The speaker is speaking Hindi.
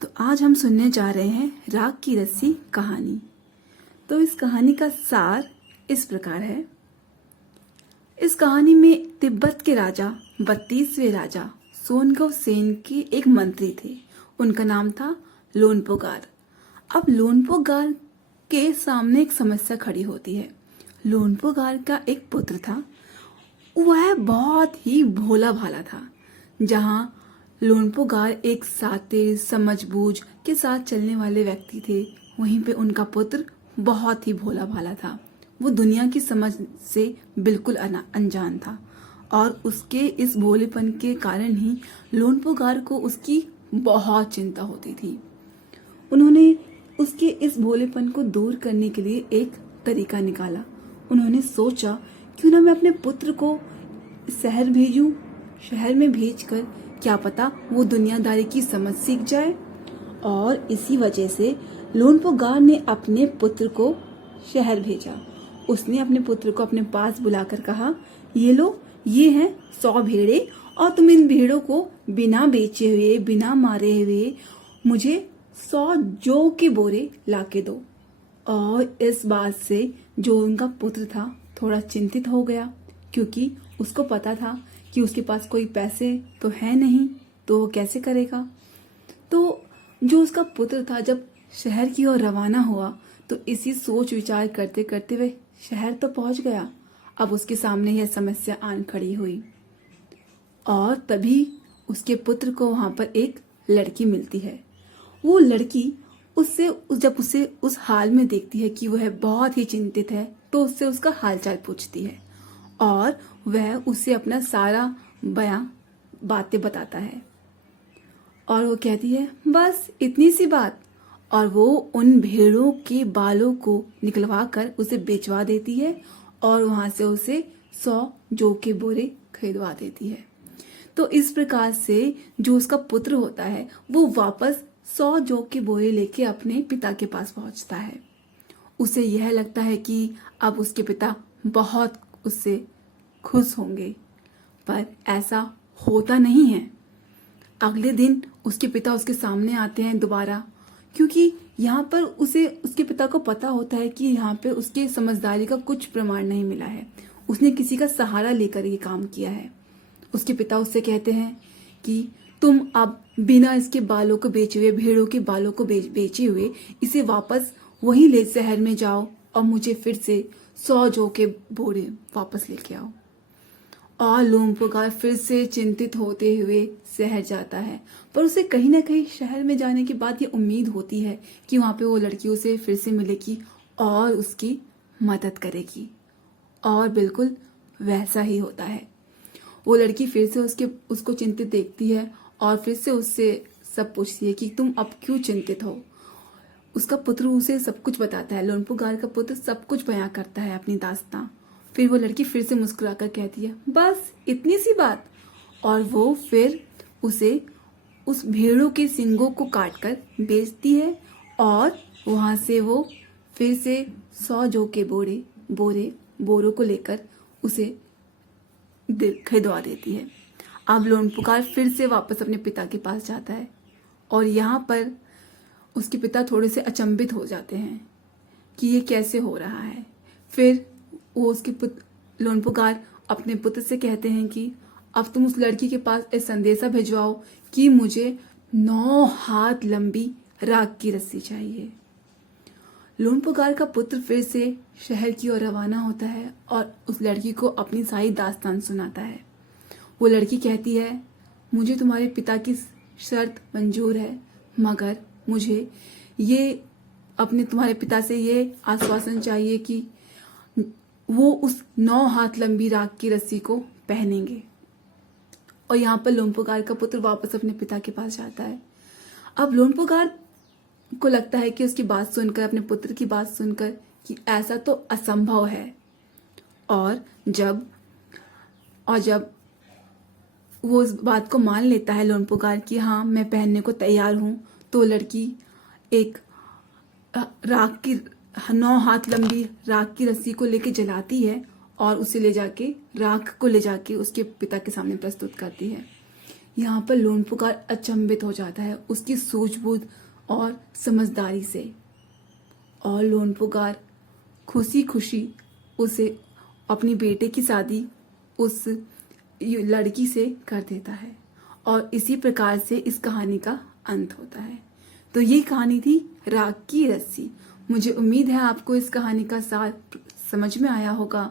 तो आज हम सुनने जा रहे हैं राग की रस्सी कहानी। तो इस कहानी का सार इस प्रकार है। इस कहानी में तिब्बत के राजा 32वें राजा सोनगव सेन के एक मंत्री थे। उनका नाम था लोनपोगार। अब लोनपोगार के सामने एक समस्या खड़ी होती है। लोनपोगार का एक पुत्र था। वह बहुत ही भोला भाला था। जहाँ लोनपोगार एक सातिर समझबूझ के साथ चलने वाले व्यक्ति थे, वहीं पे उनका पुत्र बहुत ही भोला भाला था। वो दुनिया की समझ से बिल्कुल अनजान था और उसके इस भोलेपन के कारण ही लोनपोगार को उसकी बहुत चिंता होती थी। उन्होंने उसके इस भोलेपन को दूर करने के लिए एक तरीका निकाला। उन्होंने सोचा क्यों ना मैं अपने पुत्र को शहर भेजूं। शहर में भेजकर क्या पता वो दुनियादारी की समझ सीख जाए। और इसी वजह से लोनपोगार ने अपने पुत्र को शहर भेजा। उसने अपने पुत्र को अपने पास बुलाकर कहा, ये लो, ये हैं 100 भेड़े और तुम इन भेड़ों को बिना बेचे हुए बिना मारे हुए मुझे 100 जौ के बोरे लाके दो। और इस बात से जो उनका पुत्र था थोड़ा चिंतित हो गया, क्योंकि उसको पता था कि उसके पास कोई पैसे तो है नहीं, तो वो कैसे करेगा। तो जो उसका पुत्र था जब शहर की ओर रवाना हुआ तो इसी सोच विचार करते करते वह शहर तो पहुंच गया। अब उसके सामने यह समस्या आन खड़ी हुई और तभी उसके पुत्र को वहां पर एक लड़की मिलती है। वो लड़की जब उसे उस हाल में देखती है कि वह बहुत ही चिंतित है, तो उससे उसका हालचाल पूछती है और वह उसे अपना सारा बातें बताता है। और वो कहती है, बस इतनी सी बात। और वो उन भेड़ों के बालों को निकलवा कर उसे बेचवा देती है और वहां से उसे 100 जौ के बोरे खरीदवा देती है। तो इस प्रकार से जो उसका पुत्र होता है वो वापस 100 जौ के बोरे लेके अपने पिता के पास पहुंचता है। उसे यह लगता है कि अब उसके पिता बहुत उससे खुश होंगे, पर ऐसा होता नहीं है। अगले दिन उसके पिता उसके सामने आते हैं दोबारा, क्योंकि यहाँ पर उसके पिता को पता होता है कि यहाँ पे उसके समझदारी का कुछ प्रमाण नहीं मिला है। उसने किसी का सहारा लेकर ये काम किया है। उसके पिता उससे कहते हैं कि तुम अब बिना इसके बालों को बेचे हुए, भेड़ों के बालों को बेचे हुए इसे वापस वहीं ले शहर में जाओ और मुझे फिर से 100 जौ के बोरे वापस लेके आओ। और लोनपोगार फिर से चिंतित होते हुए शहर जाता है, पर उसे कहीं ना कहीं शहर में जाने के बाद ये उम्मीद होती है कि वहां पे वो लड़की उसे फिर से मिलेगी और उसकी मदद करेगी। और बिल्कुल वैसा ही होता है। वो लड़की फिर से उसको चिंतित देखती है और फिर से उससे सब पूछती है कि तुम अब क्यों चिंतित हो। उसका पुत्र उसे सब कुछ बताता है। लोनपोगार का पुत्र सब कुछ बयां करता है अपनी दास्तां। फिर वो लड़की फिर से मुस्कुराकर कहती है, बस इतनी सी बात। और वो फिर उसे उस भेड़ों के सींगों को काटकर बेचती है और वहां से वो फिर से 100 जौ के बोरों को लेकर उसे खरीदवा देती है। अब लोनपोगार फिर से वापस अपने पिता के पास जाता है और यहाँ पर उसके पिता थोड़े से अचंभित हो जाते हैं कि ये कैसे हो रहा है। फिर वो लोनपोगार अपने पुत्र से कहते हैं कि अब तुम उस लड़की के पास एक संदेशा भिजवाओ कि मुझे 9 हाथ लंबी राग की रस्सी चाहिए। लोनपोगार का पुत्र फिर से शहर की ओर रवाना होता है और उस लड़की को अपनी सारी दास्तान सुनाता है। वो लड़की कहती है, मुझे तुम्हारे पिता की शर्त मंजूर है, मगर मुझे तुम्हारे पिता से ये आश्वासन चाहिए कि वो उस 9 हाथ लंबी राग की रस्सी को पहनेंगे। और यहाँ पर लोनपोगार का पुत्र वापस अपने पिता के पास जाता है। अब लोनपोगार को लगता है कि उसकी बात सुनकर, अपने पुत्र की बात सुनकर, कि ऐसा तो असंभव है। और जब वो इस बात को मान लेता है लोनपोगार कि हाँ मैं पहनने को तैयार हूं, तो लड़की एक 9 हाथ लंबी राख की रस्सी को लेके जलाती है और उसे राख को ले जाके उसके पिता के सामने प्रस्तुत करती है। यहाँ पर लोन पुकार अचंभित हो जाता है उसकी सूझबूझ और समझदारी से, और लोन पुकार खुशी खुशी उसे अपनी बेटे की शादी उस लड़की से कर देता है। और इसी प्रकार से इस कहानी का अंत होता है। तो ये कहानी थी राग की रस्सी। मुझे उम्मीद है आपको इस कहानी का सार समझ में आया होगा।